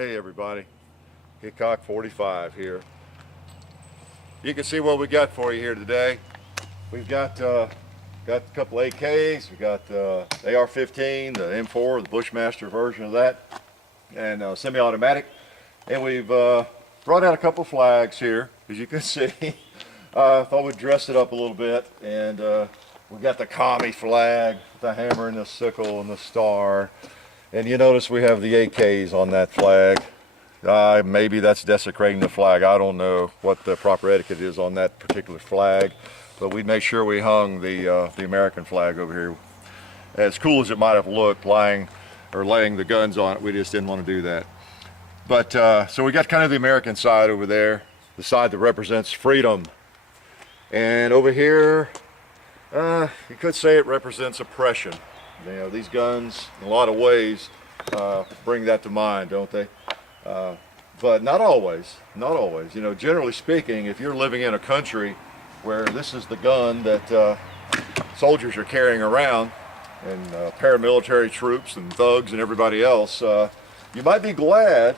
Hey everybody, AK47 here. You can see what we got for you here today. We've got a couple AKs, we got AR15, the M4, the Bushmaster version of that, and semi-automatic. And we've brought out a couple flags here, as you can see. Thought we'd dress it up a little bit, and we got the commie flag, the hammer and the sickle and the star. And you notice we have the AKs on that flag. Maybe that's desecrating the flag. I don't know what the proper etiquette is on that particular flag, but we made sure we hung the American flag over here. As cool as it might have looked, laying the guns on it, we just didn't want to do that. But so we got kind of the American side over there, the side that represents freedom. And over here, you could say it represents oppression. You know, these guns, in a lot of ways, bring that to mind, don't they? But not always, not always. You know, generally speaking, if you're living in a country where this is the gun that soldiers are carrying around, and paramilitary troops and thugs and everybody else, you might be glad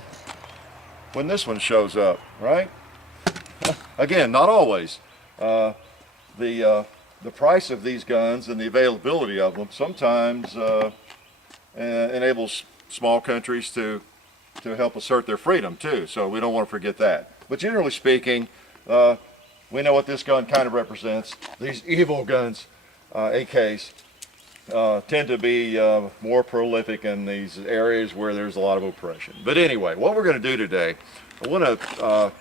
when this one shows up, right? Again, not always. The price of these guns and the availability of them sometimes enables small countries to help assert their freedom too, so we don't want to forget that. But generally speaking, we know what this gun kind of represents. These evil guns, AKs, tend to be more prolific in these areas where there's a lot of oppression. But anyway, what we're going to do today, I want to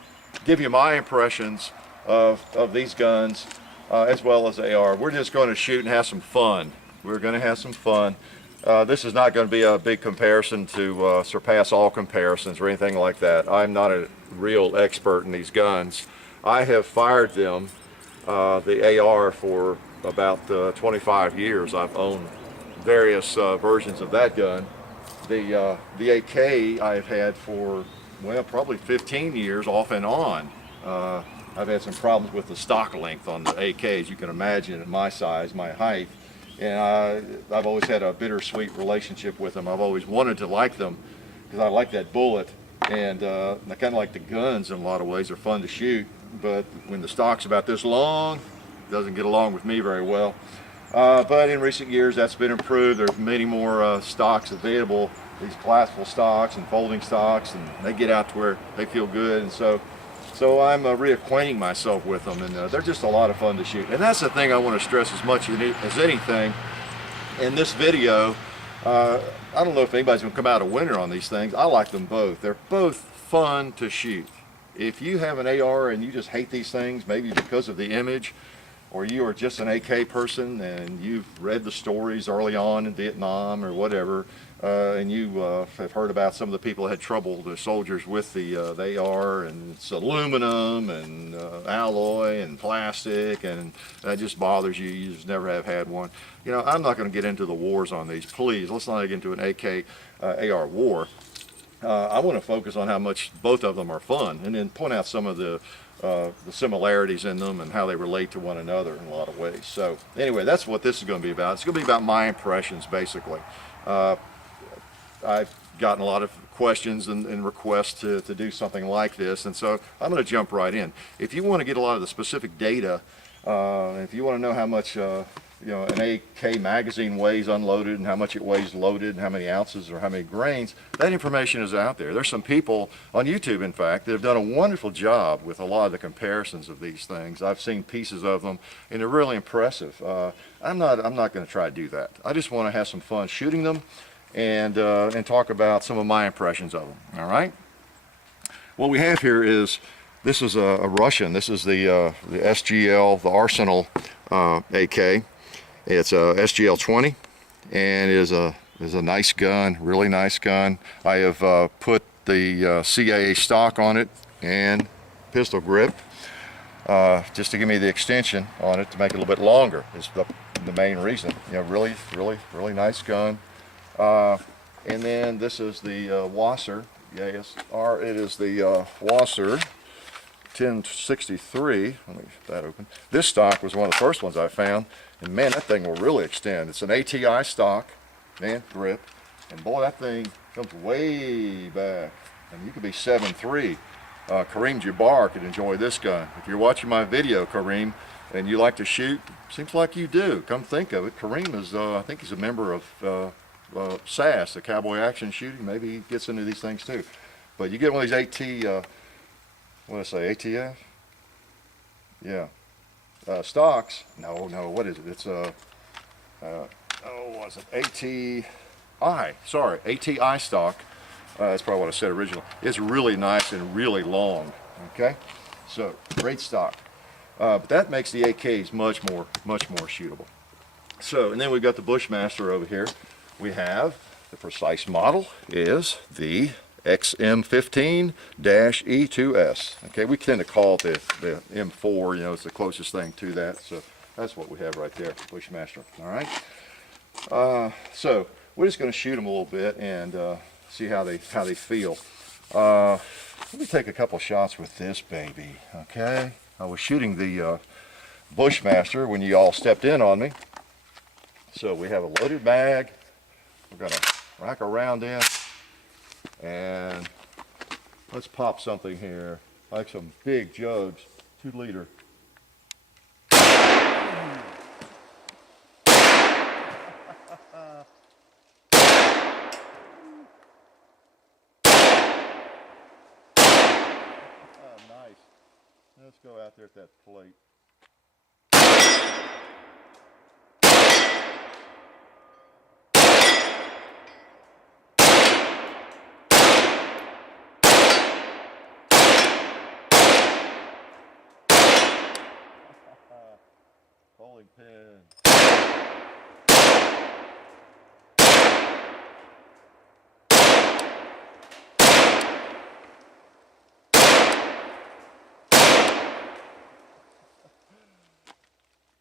give you my impressions of these guns, as well as AR. We're just going to shoot and have some fun. We're going to have some fun. This is not going to be a big comparison to surpass all comparisons or anything like that. I'm not a real expert in these guns. I have fired them, the AR, for about 25 years. I've owned various versions of that gun. The AK I've had for, well, probably 15 years off and on. I've had some problems with the stock length on the AKs. You can imagine at my size, my height, and I've always had a bittersweet relationship with them. I've always wanted to like them because I like that bullet, and I kind of like the guns in a lot of ways. They're fun to shoot, but when the stock's about this long, it doesn't get along with me very well. But in recent years, that's been improved. There's many more stocks available, these collapsible stocks and folding stocks, and they get out to where they feel good, and so I'm reacquainting myself with them, and they're just a lot of fun to shoot. And that's the thing I want to stress as much as anything in this video. I don't know if anybody's going to come out a winner on these things. I like them both. They're both fun to shoot. If you have an AR and you just hate these things, maybe because of the image, or you are just an AK person and you've read the stories early on in Vietnam or whatever, and you have heard about some of the people that had trouble, the soldiers, with the AR, and it's aluminum and alloy and plastic, and that just bothers you. You just never have had one. You know, I'm not going to get into the wars on these. Please, let's not get into an AK AR war. I want to focus on how much both of them are fun, and then point out some of the similarities in them and how they relate to one another in a lot of ways. So anyway, that's what this is going to be about. It's going to be about my impressions, basically. I've gotten a lot of questions and requests to do something like this, and so I'm going to jump right in. If you want to get a lot of the specific data, if you want to know how much you know, an AK magazine weighs unloaded, and how much it weighs loaded, and how many ounces or how many grains, that information is out there. There's some people on YouTube, in fact, that have done a wonderful job with a lot of the comparisons of these things. I've seen pieces of them, and they're really impressive. I'm not going to try to do that. I just want to have some fun shooting them, and talk about some of my impressions of them. All right. What we have here is, this is a Russian. This is the SGL, the Arsenal AK. It's a SGL-20, and it is a nice gun, really nice gun. I have put the CAA stock on it and pistol grip, just to give me the extension on it to make it a little bit longer. Is the main reason. You know, really nice gun. And then this is the Wasser. Yes, it is the Wasser 1063. Let me get that open. This stock was one of the first ones I found, and man, that thing will really extend. It's an ATI stock, man, grip, and boy, that thing comes way back. and you could be 7'3". Kareem Jabbar could enjoy this gun. If you're watching my video, Kareem, and you like to shoot, seems like you do. Come think of it, Kareem is, I think he's a member of SAS, the Cowboy Action Shooting. Maybe he gets into these things too. But you get one of these AT, what did I say, ATF? Yeah. Stocks. No, what is it? It's was it ATI? Sorry, ATI stock. That's probably what I said originally. It's really nice and really long. Okay, so great stock. But that makes the AKs much more shootable. So, and then we've got the Bushmaster over here. We have the precise model is the XM15-E2S. Okay, we tend to call it the M4. You know, it's the closest thing to that. So that's what we have right there, Bushmaster. All right. So we're just going to shoot them a little bit and see how they feel. Let me take a couple shots with this baby. Okay. I was shooting the Bushmaster when you all stepped in on me. So we have a loaded mag. We're going to rack a round in, and let's pop something here, like some big jugs, 2 liter. Nice. Let's go out there at that plate. Bowling pin.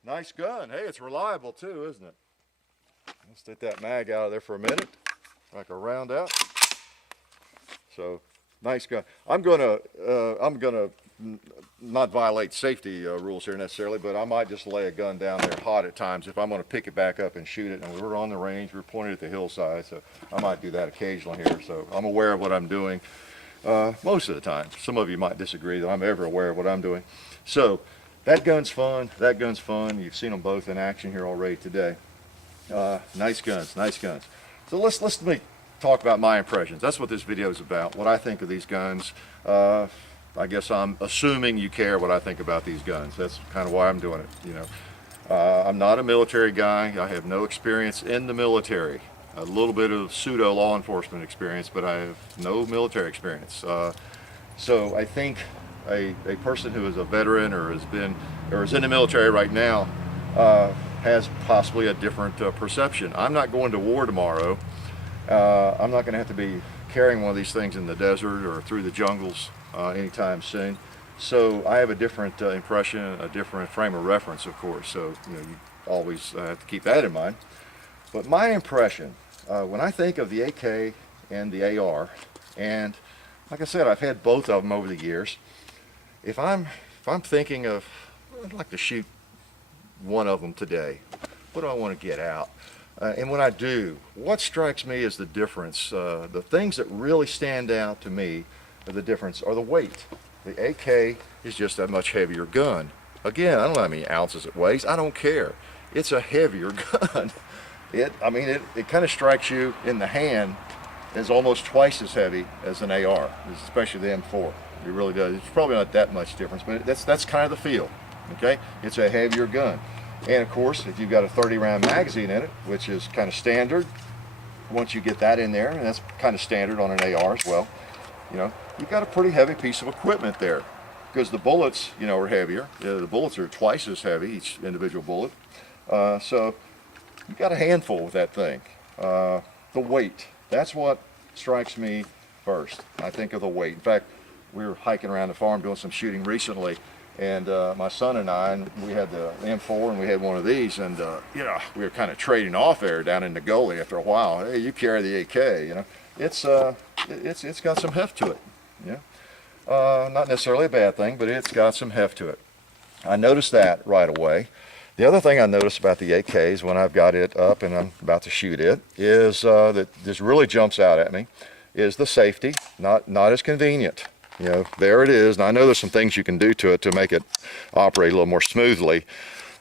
Nice gun. Hey, it's reliable too, isn't it? Let's take that mag out of there for a minute. Rack a round out. So, nice gun. I'm gonna not violate safety rules here necessarily, but I might just lay a gun down there hot at times if I'm going to pick it back up and shoot it. And we were on the range, we were pointed at the hillside, so I might do that occasionally here. So I'm aware of what I'm doing most of the time. Some of you might disagree that I'm ever aware of what I'm doing. So that gun's fun. That gun's fun. You've seen them both in action here already today. Nice guns, nice guns. So let me talk about my impressions. That's what this video is about, what I think of these guns. I guess I'm assuming you care what I think about these guns. That's kind of why I'm doing it, you know. I'm not a military guy. I have no experience in the military. A little bit of pseudo law enforcement experience, but I have no military experience. So I think a person who is a veteran or has been or is in the military right now has possibly a different perception. I'm not going to war tomorrow. I'm not going to have to be carrying one of these things in the desert or through the jungles anytime soon. So I have a different impression, a different frame of reference, of course. So you know, you always have to keep that in mind. But my impression, when I think of the AK and the AR, and like I said, I've had both of them over the years. If I'm thinking of, I'd like to shoot one of them today. What do I want to get out? And when I do, what strikes me as the difference, the things that really stand out to me, the difference are the weight. The AK is just a much heavier gun. Again, I don't know how many ounces it weighs. I don't care. It's a heavier gun. It kind of strikes you in the hand as almost twice as heavy as an AR, especially the M4. It really does. It's probably not that much difference, but that's kind of the feel. Okay, it's a heavier gun, and of course, if you've got a 30-round magazine in it, which is kind of standard, once you get that in there, and that's kind of standard on an AR as well. You know, you've got a pretty heavy piece of equipment there, because the bullets, you know, are heavier. The bullets are twice as heavy, each individual bullet. So you've got a handful with that thing. The weight, that's what strikes me first. I think of the weight. In fact, we were hiking around the farm doing some shooting recently, and my son and I, and we had the M4 and we had one of these, and you know, we were kind of trading off there down in the gully after a while. Hey, you carry the AK, you know. It's got some heft to it, you know. Not necessarily a bad thing, but it's got some heft to it. I noticed that right away. The other thing I noticed about the AKs when I've got it up and I'm about to shoot it is that this really jumps out at me. is the safety, not as convenient. You know, there it is. And I know there's some things you can do to it to make it operate a little more smoothly.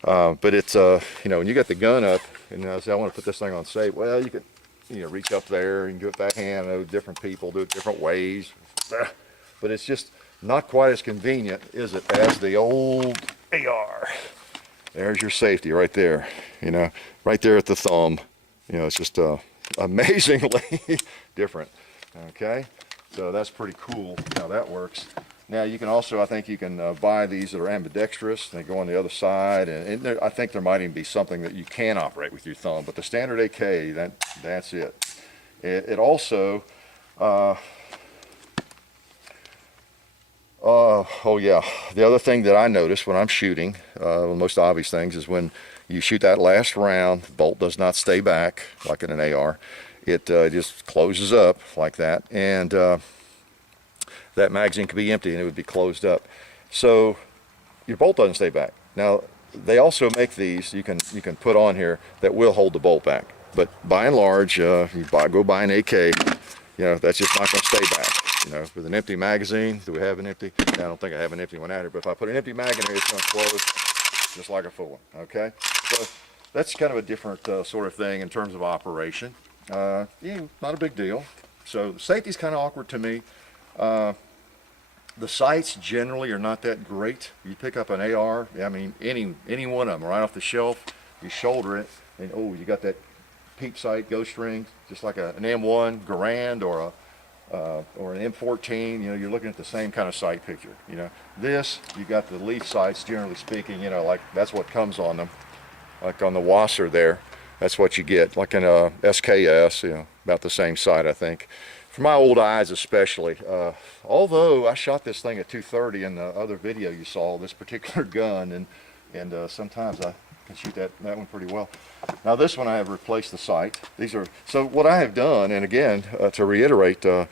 But it's, you know, when you got the gun up, and I say, I want to put this thing on safe, well, you can, you know, reach up there and do it that hand. I know different people do it different ways. But it's just not quite as convenient, is it, as the old AR. There's your safety right there, you know, right there at the thumb. You know, it's just amazingly different. Okay, so that's pretty cool how that works. Now you can also, I think you can buy these that are ambidextrous. They go on the other side, and there, I think there might even be something that you can operate with your thumb. But the standard AK, that's it. It also, oh yeah, the other thing that I notice when I'm shooting, one of the most obvious things is when you shoot that last round, the bolt does not stay back like in an AR. It just closes up like that, and that magazine could be empty and it would be closed up. So your bolt doesn't stay back. Now they also make these you can put on here that will hold the bolt back. But by and large, you go buy an AK, you know, that's just not going to stay back. You know, with an empty magazine, do we have an empty? I don't think I have an empty one out here, but if I put an empty mag in here, it's going to close just like a full one, okay? So that's kind of a different sort of thing in terms of operation. Yeah, not a big deal. So safety's kind of awkward to me. The sights generally are not that great. You pick up an AR, I mean, any one of them right off the shelf, you shoulder it, and oh, you got that peep sight ghost ring, just like an M1 Garand or an M14. You know, you're looking at the same kind of sight picture. You know, this, you got the leaf sights, generally speaking, you know, like that's what comes on them, like on the Wasser there. That's what you get, like in a SKS, you know, about the same sight, I think. For my old eyes especially, although I shot this thing at 230 in the other video you saw, this particular gun, and sometimes I can shoot that one pretty well. Now this one I have replaced the sight. These are, so what I have done, and again, to reiterate, the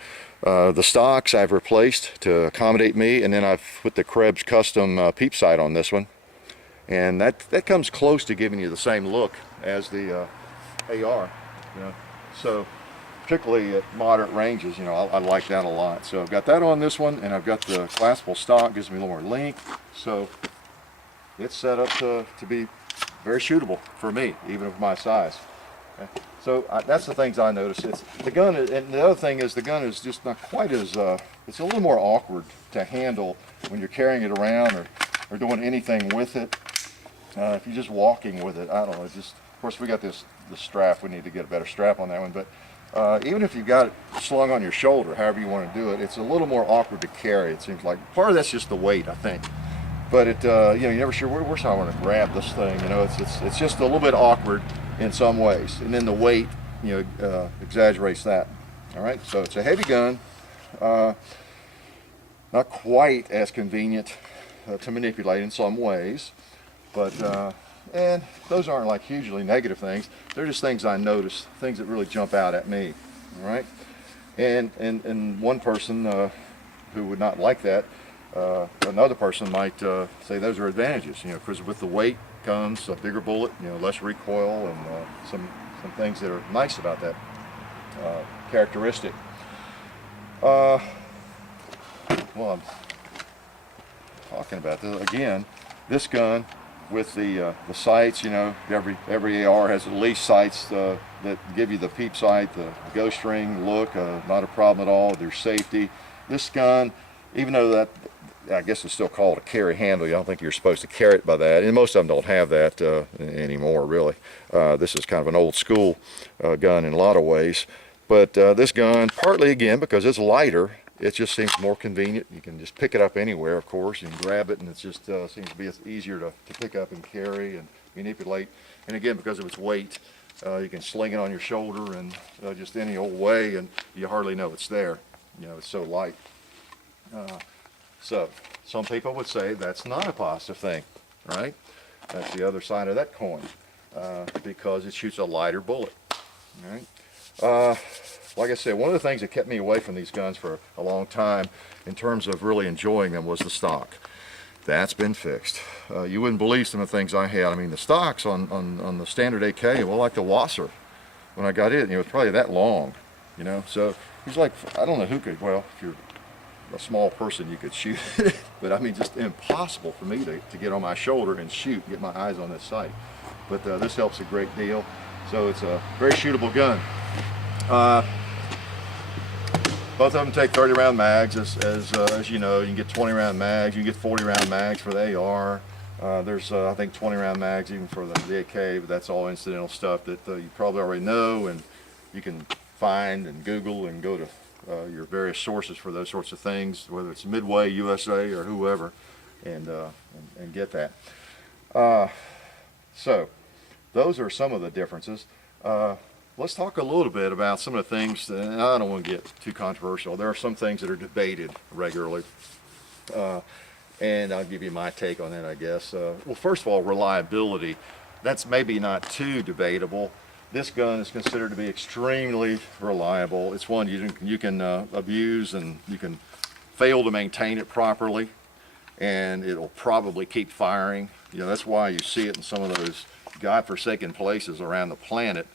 stocks I've replaced to accommodate me, and then I've put the Krebs custom peep sight on this one. And that comes close to giving you the same look as the AR, you know. So particularly at moderate ranges, you know, I like that a lot. So I've got that on this one, and I've got the collapsible stock, gives me a little more length. So it's set up to be very shootable for me, even of my size. Okay. So that's the things I notice. It's the gun, and the other thing is the gun is just not quite as, it's a little more awkward to handle when you're carrying it around or doing anything with it. If you're just walking with it, I don't know, it's just, of course we got the strap, we need to get a better strap on that one, but even if you've got it slung on your shoulder, however you want to do it, it's a little more awkward to carry, it seems like. Part of that's just the weight, I think. But it, you know, you're never sure where's I want to grab this thing, you know, it's just a little bit awkward in some ways. And then the weight, you know, exaggerates that. All right, so it's a heavy gun, not quite as convenient to manipulate in some ways. But, and those aren't like hugely negative things. They're just things I notice, things that really jump out at me, all right? And one person who would not like that, another person might say those are advantages, you know, because with the weight comes a bigger bullet, you know, less recoil, and some things that are nice about that characteristic. Well, I'm talking about this again. This gun, with the sights, you know, every AR has at least sights that give you the peep sight, the ghost ring look, not a problem at all. There's safety. This gun, even though that, I guess it's still called a carry handle, I don't think you're supposed to carry it by that, and most of them don't have that anymore, really. This is kind of an old school gun in a lot of ways, but this gun, partly again because it's lighter, it just seems more convenient. You can just pick it up anywhere, of course. You can grab it, and it just seems to be easier to pick up and carry and manipulate. And again, because of its weight, you can sling it on your shoulder and just any old way, and you hardly know it's there. You know, it's so light. So some people would say that's not a positive thing, right? That's the other side of that coin, because it shoots a lighter bullet. All right. Like I said, one of the things that kept me away from these guns for a long time in terms of really enjoying them was the stock. That's been fixed. You wouldn't believe some of the things I had. I mean, the stocks on the standard AK, well, like the Wasser, when I got it, you know, it's probably that long, you know. So he's like, I don't know who could, well, if you're a small person, you could shoot it, but I mean, just impossible for me to get on my shoulder and shoot, get my eyes on this sight. But this helps a great deal. So it's a very shootable gun. Both of them take 30 round mags, as you know. You can get 20 round mags, you can get 40 round mags for the AR. There's I think 20 round mags even for the AK, but that's all incidental stuff that you probably already know, and you can find and Google and go to your various sources for those sorts of things, whether it's Midway, USA, or whoever, and get that. So those are some of the differences. Let's talk a little bit about some of the things, and I don't want to get too controversial. There are some things that are debated regularly, and I'll give you my take on that, I guess. Well, first of all, reliability. That's maybe not too debatable. This gun is considered to be extremely reliable. It's one you can abuse, and you can fail to maintain it properly, and it'll probably keep firing. You know, that's why you see it in some of those godforsaken places around the planet.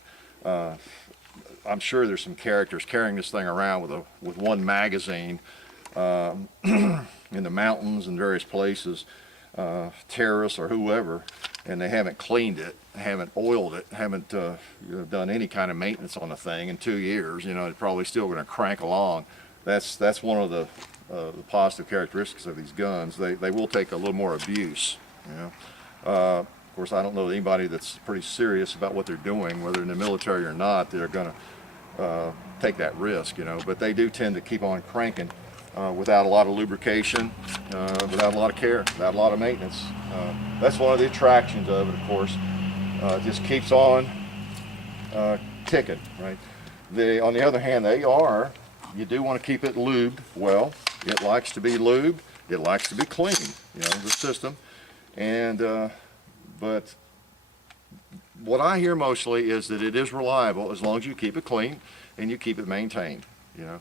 I'm sure there's some characters carrying this thing around with one magazine in the mountains and various places, terrorists or whoever, and they haven't cleaned it, haven't oiled it, haven't done any kind of maintenance on the thing in 2 years. You know, it's probably still going to crank along. That's one of the positive characteristics of these guns. They will take a little more abuse. You know. Of course, I don't know anybody that's pretty serious about what they're doing, whether in the military or not, they're going to take that risk, you know. But they do tend to keep on cranking without a lot of lubrication, without a lot of care, without a lot of maintenance. That's one of the attractions of it, of course. It just keeps on ticking, right? On the other hand, the AR, you do want to keep it lubed well. It likes to be lubed. It likes to be clean, you know, the system. And but what I hear mostly is that it is reliable as long as you keep it clean and you keep it maintained. You know,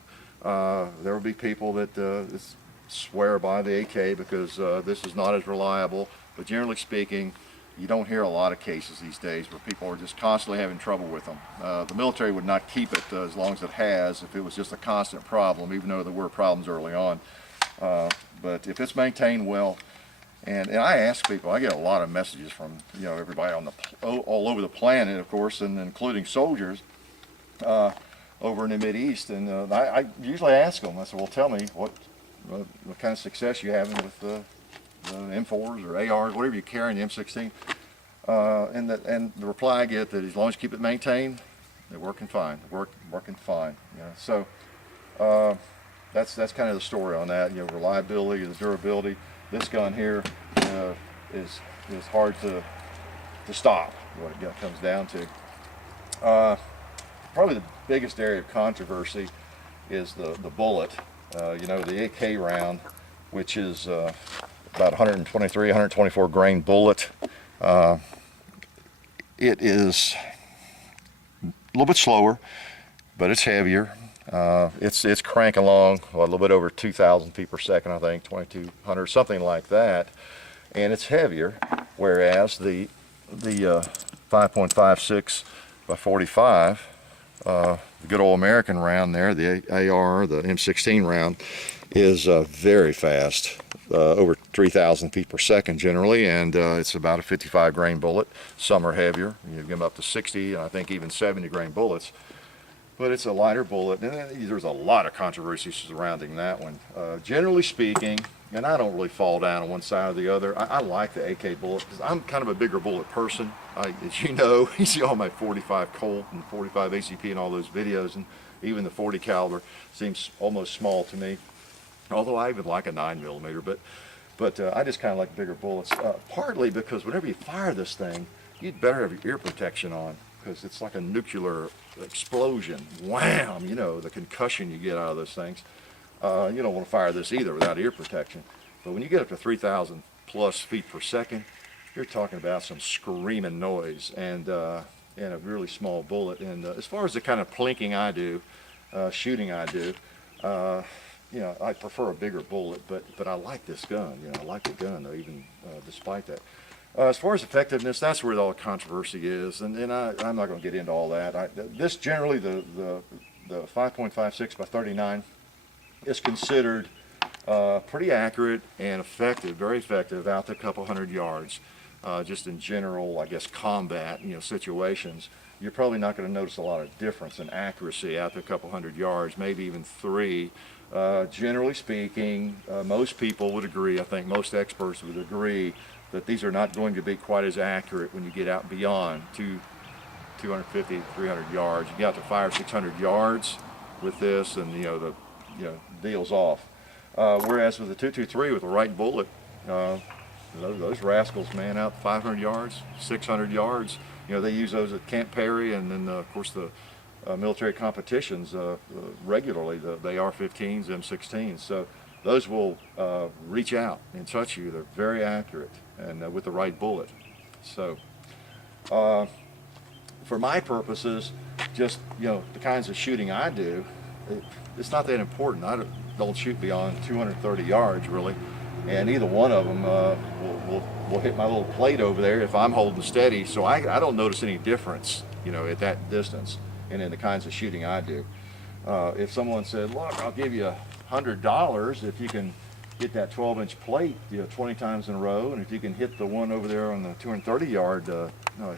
there will be people that swear by the AK because this is not as reliable. But generally speaking, you don't hear a lot of cases these days where people are just constantly having trouble with them. The military would not keep it as long as it has if it was just a constant problem, even though there were problems early on. But if it's maintained well, and I ask people, I get a lot of messages from, you know, everybody on all over the planet, of course, and including soldiers over in the Mideast. And I usually ask them, I said, well, tell me what kind of success you're having with the M4s or ARs, whatever you carry in the M16. And the reply I get that as long as you keep it maintained, they're working fine, working fine. You know? So that's kind of the story on that. You know, reliability, the durability. This gun here is hard to stop, what it comes down to. Probably the biggest area of controversy is the bullet. You know, the AK round, which is about 123, 124 grain bullet. It is a little bit slower, but it's heavier. It's cranking along a little bit over 2,000 feet per second, I think, 2,200, something like that, and it's heavier. Whereas the 5.56 by 45, the good old American round there, the AR, the M16 round, is very fast, over 3,000 feet per second generally, and it's about a 55 grain bullet. Some are heavier. You get them up to 60, and I think even 70 grain bullets. But it's a lighter bullet, and there's a lot of controversy surrounding that one. Generally speaking, and I don't really fall down on one side or the other, I like the AK bullet because I'm kind of a bigger bullet person. As you know, you see all my 45 Colt and 45 ACP and all those videos, and even the 40 caliber seems almost small to me. Although I even like a 9mm, but I just kind of like bigger bullets. Partly because whenever you fire this thing, you'd better have your ear protection on, because it's like a nuclear explosion. Wham! You know, the concussion you get out of those things. You don't want to fire this either without ear protection. But when you get up to 3,000 plus feet per second, you're talking about some screaming noise and a really small bullet. And as far as the kind of plinking I do, shooting I do, you know, I prefer a bigger bullet, but I like this gun. You know, I like the gun though, even despite that. As far as effectiveness, that's where all the controversy is, and I'm not going to get into all that. This generally, the the 5.56 by 39 is considered pretty accurate and effective, very effective out to a couple hundred yards. Just in general, I guess, combat, situations, you're probably not going to notice a lot of difference in accuracy out to a couple hundred yards, maybe even 3. Generally speaking, most people would agree, I think most experts would agree, that these are not going to be quite as accurate when you get out beyond 250, 300 yards. You get out to 500 or 600 yards with this, and the deal's off. Whereas with the 223 with the right bullet, those rascals, man, out 500 yards, 600 yards. They use those at Camp Perry, and then of course the military competitions regularly, the AR15s, M16s. So those will reach out and touch you. They're very accurate, and with the right bullet. So for my purposes, just the kinds of shooting I do, it's not that important. I don't shoot beyond 230 yards really, and either one of them will hit my little plate over there if I'm holding steady. So I don't notice any difference, at that distance, and in the kinds of shooting I do. If someone said, "Look, I'll give you $100 if you can hit that 12-inch plate 20 times in a row, and if you can hit the one over there on the 230-yard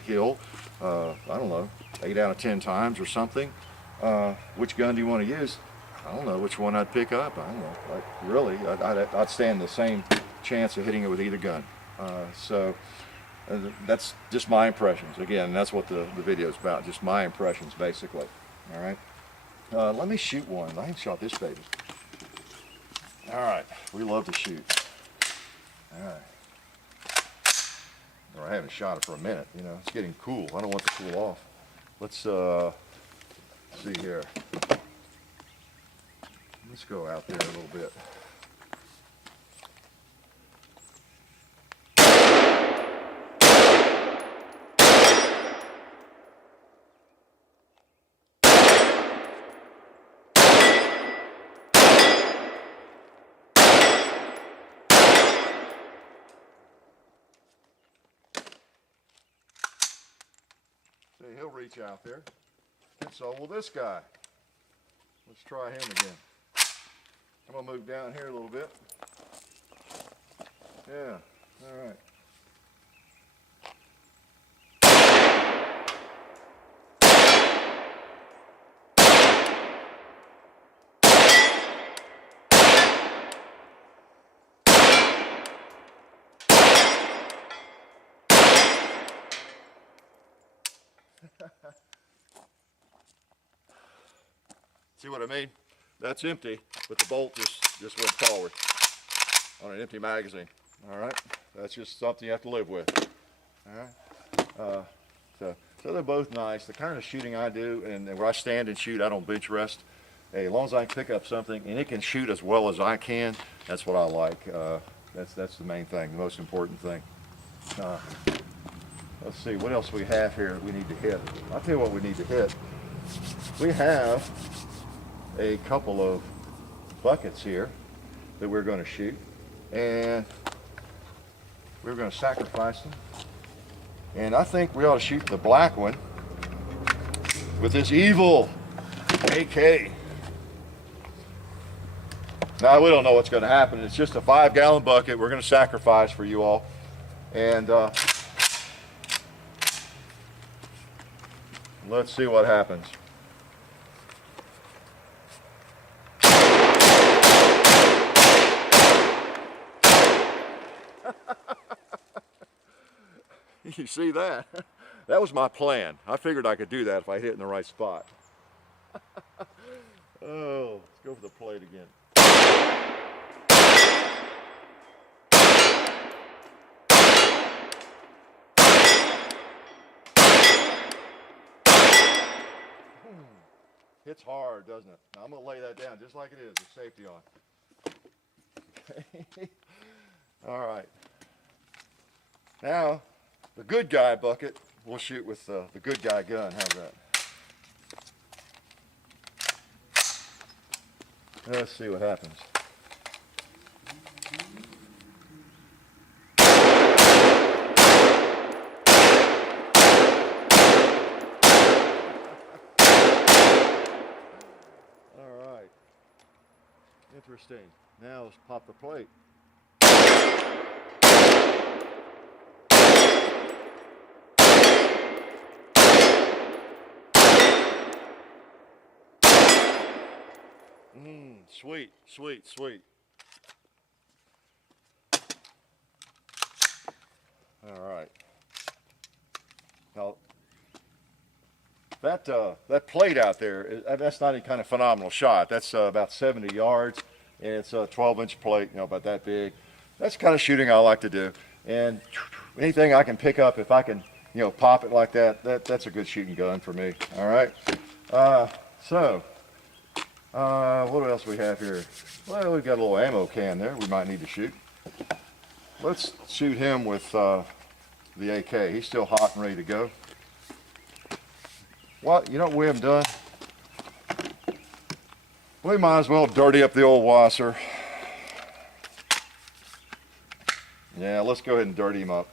hill, I don't know, 8 out of 10 times or something, which gun do you want to use?" I don't know which one I'd pick up. I don't know. Really, I'd stand the same chance of hitting it with either gun. So that's just my impressions. Again, that's what the video is about, just my impressions, basically. All right. Let me shoot one. I haven't shot this baby. All right. We love to shoot. All right. Or I haven't shot it for a minute. It's getting cool. I don't want it to cool off. Let's see here. Let's go out there a little bit. See, he'll reach out there. And so will this guy. Let's try him again. I'm going to move down here a little bit. Yeah, all right. See what I mean? That's empty, but the bolt just went forward on an empty magazine. All right, that's just something you have to live with. All right. So they're both nice. The kind of shooting I do, and where I stand and shoot, I don't bench rest. Hey, as long as I can pick up something and it can shoot as well as I can, that's what I like. That's the main thing, the most important thing. Let's see what else we have here that we need to hit. I'll tell you what we need to hit. We have a couple of buckets here that we're going to shoot, and we're going to sacrifice them. And I think we ought to shoot the black one with this evil AK. Now we don't know what's going to happen. It's just a 5-gallon bucket we're going to sacrifice for you all, and let's see what happens. You see that? That was my plan. I figured I could do that if I hit it in the right spot. Oh, let's go for the plate again. Hits hard, doesn't it? Now I'm going to lay that down just like it is with safety on. Okay. All right. Now, the good guy bucket, we'll shoot with the good guy gun. How's that? Let's see what happens. Interesting. Now let's pop the plate. Sweet, sweet, sweet. All right. Now that plate out there, that's not any kind of phenomenal shot. That's about 70 yards, and it's a 12-inch plate, you know, about that big. That's the kind of shooting I like to do. And anything I can pick up, if I can, you know, pop it like that, that's a good shooting gun for me. All right. What else we have here? Well, we've got a little ammo can there we might need to shoot. Let's shoot him with the AK. He's still hot and ready to go. What, you know what we haven't done? We might as well dirty up the old wasser. Yeah, let's go ahead and dirty him up.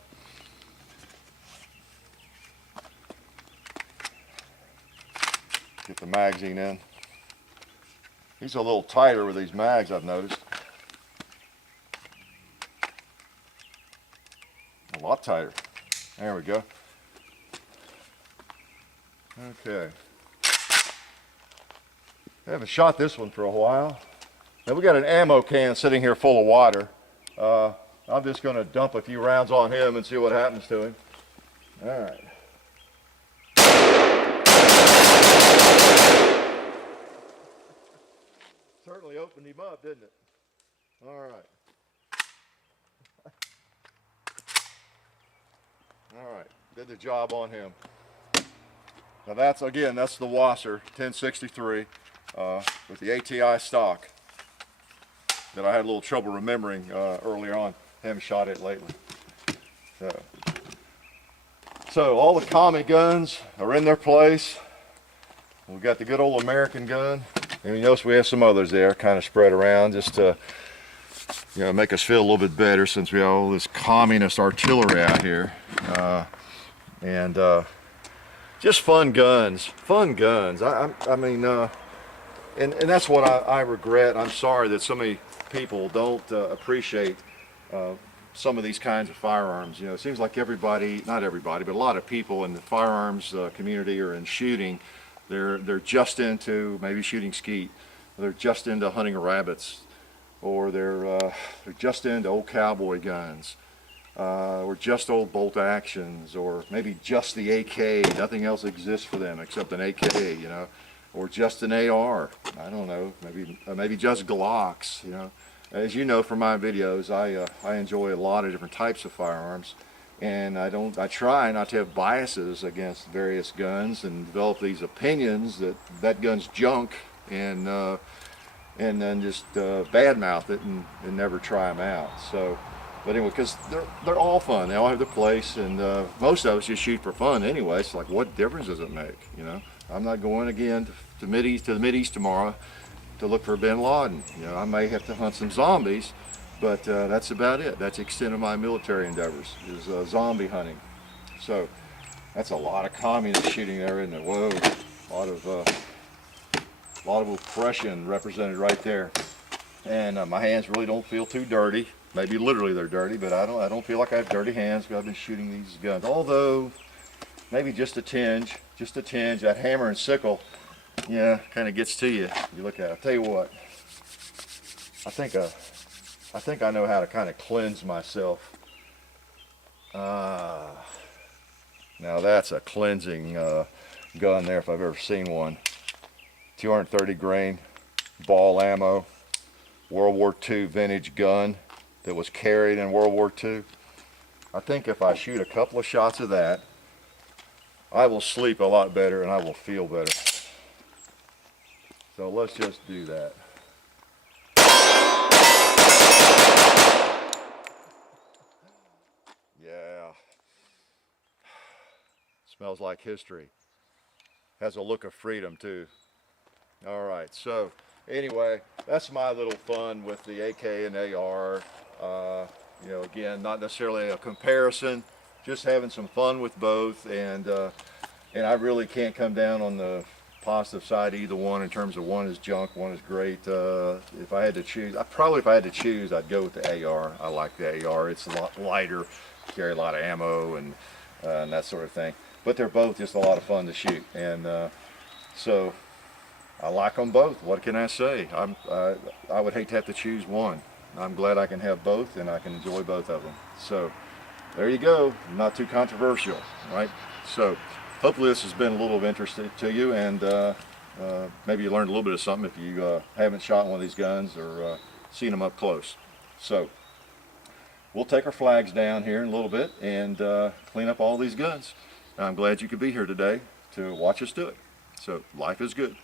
Get the magazine in. He's a little tighter with these mags, I've noticed. A lot tighter. There we go. Okay. I haven't shot this one for a while. Now we got an ammo can sitting here full of water. I'm just going to dump a few rounds on him and see what happens to him. All right. Certainly opened him up, didn't it? All right. All right. Did the job on him. Now that's the Wasser 1063 with the ATI stock that I had a little trouble remembering earlier on. Haven't shot it lately. So all the common guns are in their place. We've got the good old American gun, and you notice we have some others there kind of spread around just to, you know, make us feel a little bit better since we have all this communist artillery out here. Just fun guns. I mean, and that's what I regret. I'm sorry that so many people don't appreciate some of these kinds of firearms. You know, it seems like everybody, not everybody, but a lot of people in the firearms community or in shooting, they're just into maybe shooting skeet. They're just into hunting rabbits, or they're just into old cowboy guns. Or just old bolt actions, or maybe just the AK. Nothing else exists for them except an AK, you know, or just an AR. I don't know. Maybe just Glocks. You know, as you know from my videos, I enjoy a lot of different types of firearms, and I try not to have biases against various guns and develop these opinions that gun's junk, and then just badmouth it and never try them out. So. But anyway, because they're all fun. They all have their place, and most of us just shoot for fun anyway. It's like, what difference does it make? You know, I'm not going again to the Mideast tomorrow to look for Bin Laden. You know, I may have to hunt some zombies, but that's about it. That's the extent of my military endeavors, is zombie hunting. So that's a lot of communist shooting there, isn't it? Whoa, a lot of oppression represented right there. And my hands really don't feel too dirty. Maybe literally they're dirty, but I don't feel like I have dirty hands because I've been shooting these guns. Although, maybe just a tinge. That hammer and sickle, yeah, kind of gets to you. You look at it. I'll tell you what. I think I know how to kind of cleanse myself. Now that's a cleansing gun there if I've ever seen one. 230 grain ball ammo, World War II vintage gun that was carried in World War II. I think if I shoot a couple of shots of that, I will sleep a lot better and I will feel better. So let's just do that. Yeah. Smells like history. Has a look of freedom too. All right, so anyway, that's my little fun with the AK and AR. You know, again, not necessarily a comparison, just having some fun with both, and I really can't come down on the positive side of either one in terms of one is junk, one is great. If I had to choose, if I had to choose, I'd go with the AR. I like the AR. It's a lot lighter, carry a lot of ammo and that sort of thing. But they're both just a lot of fun to shoot, and so I like them both. What can I say? I would hate to have to choose one. I'm glad I can have both, and I can enjoy both of them. So there you go. Not too controversial, right? So hopefully this has been a little of interest to you, and maybe you learned a little bit of something if you haven't shot one of these guns or seen them up close. So we'll take our flags down here in a little bit and clean up all these guns. I'm glad you could be here today to watch us do it. So life is good.